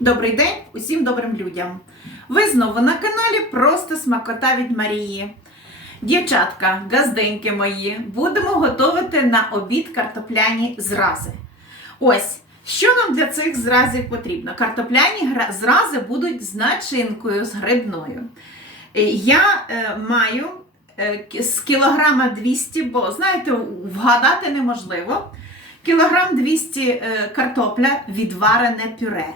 Добрий день усім добрим людям! Ви знову на каналі Просто Смакота від Марії. Дівчатка, газденьки мої, будемо готувати на обід картопляні зрази. Ось, що нам для цих зразів потрібно? Картопляні зрази будуть з начинкою, з грибною. Е, Я е, маю е, з кілограма 200, бо знаєте, вгадати неможливо. Кілограм 200 е, картопля відварене пюре.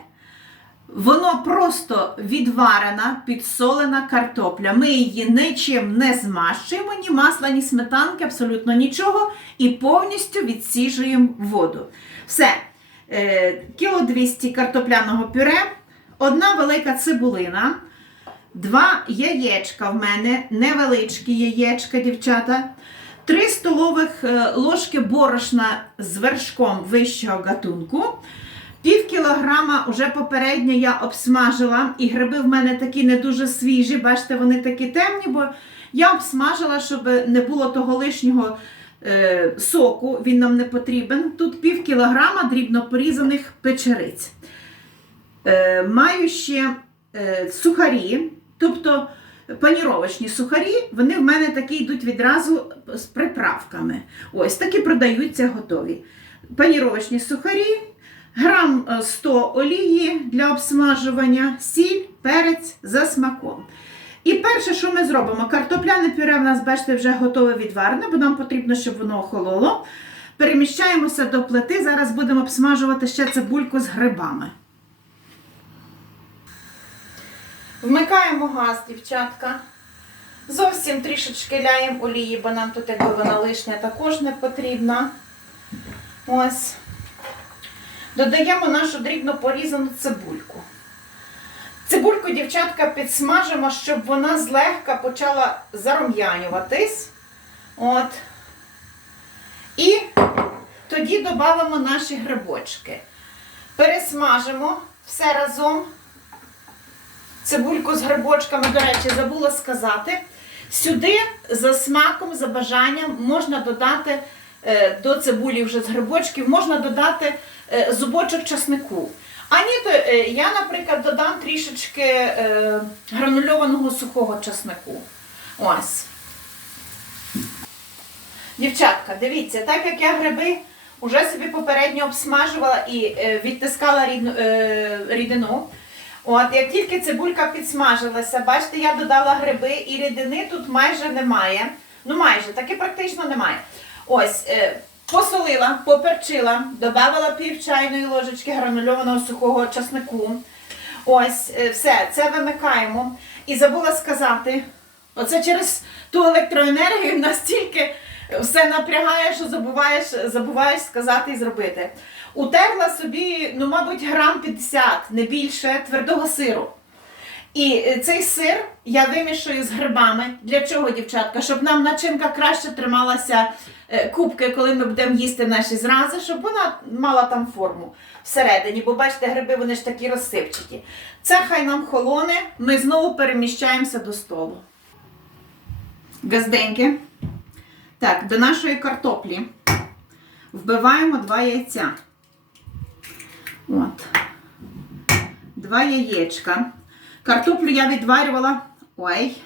Воно просто відварена, підсолена картопля. Ми її нічим не змащуємо, ні масла, ні сметанки, абсолютно нічого, і повністю відсіжуємо воду. Все. Е, Кіло 200 картопляного пюре, одна велика цибулина, два яєчка в мене, невеличкі яєчка, дівчата. 3 столових е, ложки борошна з вершком вищого гатунку. Пів кілограма вже попередньо я обсмажила, і гриби в мене такі не дуже свіжі, бачите, вони такі темні, бо я обсмажила, щоб не було того лишнього е, соку, він нам не потрібен. Тут пів кілограма дрібно порізаних печериць. Е, маю ще е, сухарі, тобто паніровочні сухарі, вони в мене такі йдуть відразу з приправками. Ось такі продаються готові. Паніровочні сухарі, грам е, 100 олії для обсмажування, сіль, перець за смаком. І перше, що ми зробимо, картопляне пюре в нас, бачите, вже готове відварене, бо нам потрібно, щоб воно охололо. Переміщаємося до плити. Зараз будемо обсмажувати ще цибульку з грибами. Вмикаємо газ, дівчатка. Зовсім трішечки ляємо олії, бо нам тут, якби вона лишня, також не потрібна. Ось. Додаємо нашу дрібно порізану цибульку. Цибульку, дівчатка, підсмажимо, щоб вона злегка почала зарум'янюватись. От. І тоді додамо наші грибочки. Пересмажимо все разом. Цибульку з грибочками, до речі, забула сказати. Сюди за смаком, за бажанням можна додати до цибулі вже з грибочків, можна додати е, зубочок часнику. А ні, то е, я, наприклад, додам трішечки е, гранульованого сухого часнику. Ось. Дівчатка, дивіться, так як я гриби вже собі попередньо обсмажувала і е, відтискала е, рідину. От, як тільки цибулька підсмажилася, бачите, я додала гриби і рідини тут майже немає. Ну, майже, таки практично немає. Ось, е, посолила, поперчила, додала пів чайної ложечки гранульованого сухого часнику. Ось, е, все, це вимикаємо. І забула сказати, оце через ту електроенергію настільки все напрягає, що забуваєш, забуваєш сказати і зробити. Утерла собі, ну, мабуть, грам 50, не більше твердого сиру. І е, цей сир я вимішую з грибами. Для чого, дівчатка? Щоб нам начинка краще трималася е, кубки, коли ми будемо їсти наші зрази, щоб вона мала там форму всередині. Бо бачите, гриби вони ж такі розсипчаті. Це хай нам холоне, ми знову переміщаємося до столу. Газденьки. Так, до нашої картоплі вбиваємо два яйця. От. Два яєчка. Картоплю я відварювала. Ой,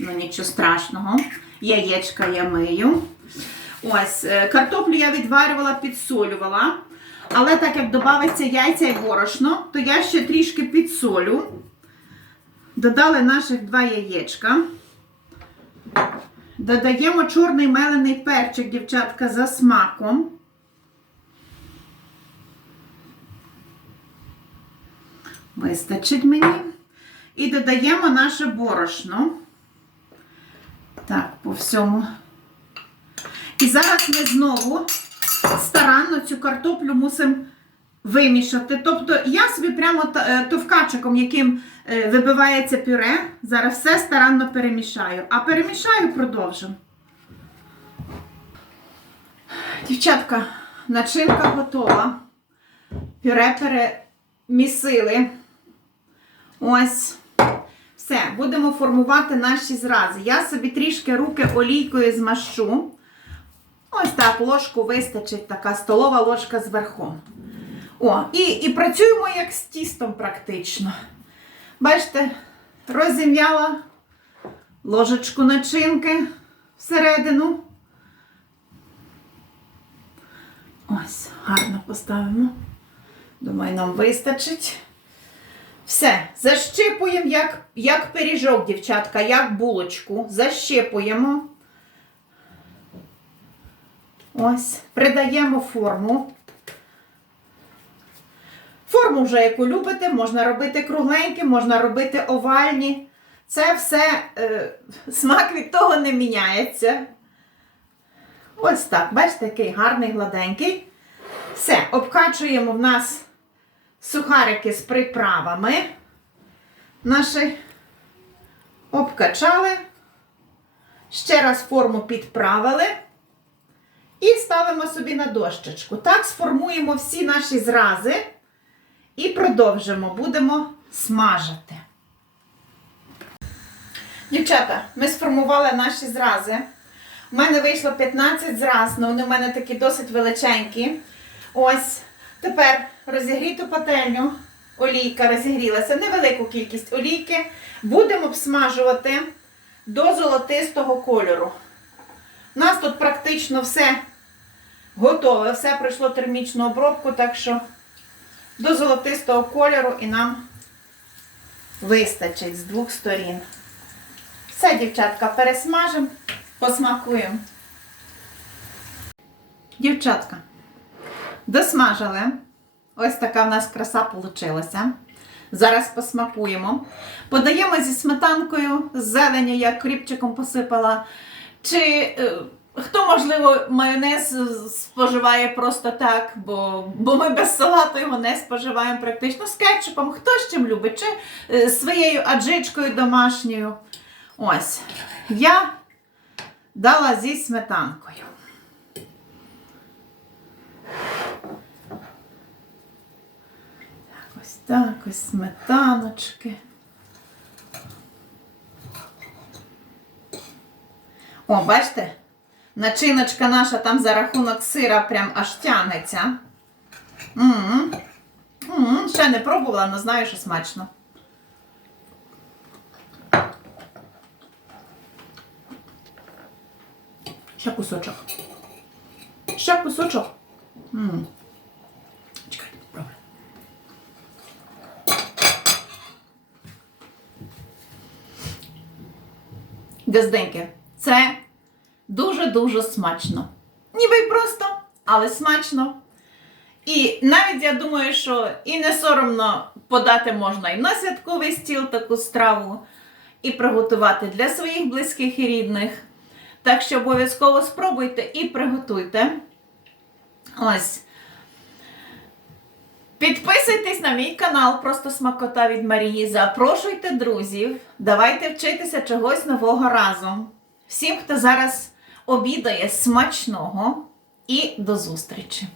ну нічого страшного. Яєчка я мию. Ось, е, картоплю я відварювала, підсолювала. Але так як додається яйця і борошно, то я ще трішки підсолю. Додали наших два яєчка. Додаємо чорний мелений перчик, дівчатка, за смаком. Вистачить мені. І додаємо наше борошно. Так, по всьому. І зараз ми знову старанно цю картоплю мусимо вимішати. Тобто я собі прямо е, товкачиком, яким е, вибивається пюре, зараз все старанно перемішаю. А перемішаю, продовжимо. Дівчатка, начинка готова. Пюре перемісили. Ось. Все, будемо формувати наші зрази. Я собі трішки руки олійкою змащу. Ось так, ложку вистачить, така столова ложка з верхом. О, і, і працюємо як з тістом практично. Бачите, розім'яла ложечку начинки всередину. Ось, гарно поставимо. Думаю, нам вистачить. Все, защипуємо як, як пиріжок, дівчатка, як булочку. Защипуємо. Ось, придаємо форму. Форму вже яку любите, можна робити кругленькі, можна робити овальні. Це все е, смак від того не міняється. Ось так, бачите, такий гарний, гладенький. Все, обкачуємо в нас сухарики з приправами. Наші обкачали. Ще раз форму підправили. І ставимо собі на дощечку. Так сформуємо всі наші зрази і продовжимо, будемо смажити. Дівчата, ми сформували наші зрази. У мене вийшло 15 зраз, але вони в мене такі досить величенькі. Ось, тепер розігріту пательню. Олійка розігрілася, невелику кількість олійки. Будемо обсмажувати до золотистого кольору. У нас тут практично все готове, все пройшло термічну обробку, так що до золотистого кольору і нам вистачить з двох сторін. Все, дівчатка, пересмажемо, посмакуємо. Дівчатка, досмажили. Ось така в нас краса вийшла. Зараз посмакуємо. Подаємо зі сметанкою, з зеленю, я кріпчиком посипала. Чи е, хто, можливо, майонез споживає просто так, бо, бо ми без салату його не споживаємо практично з кетчупом. Хто з чим любить, чи е, своєю аджичкою домашньою. Ось. Я дала зі сметанкою. Так, ось сметаночки. О, бачите? Начиночка наша там за рахунок сира прям аж тягнеться. М-м. М-м, Ще не пробувала, але знаю, що смачно. Ще кусочок. Ще кусочок. М. Газденьки, це дуже-дуже смачно. Ніби й просто, але смачно. І навіть я думаю, що і не соромно подати можна і на святковий стіл таку страву, і приготувати для своїх близьких і рідних. Так що обов'язково спробуйте і приготуйте. Ось. Підписуйтесь на мій канал Просто Смакота від Марії. Запрошуйте друзів. Давайте вчитися чогось нового разом. Всім, хто зараз обідає смачного і до зустрічі!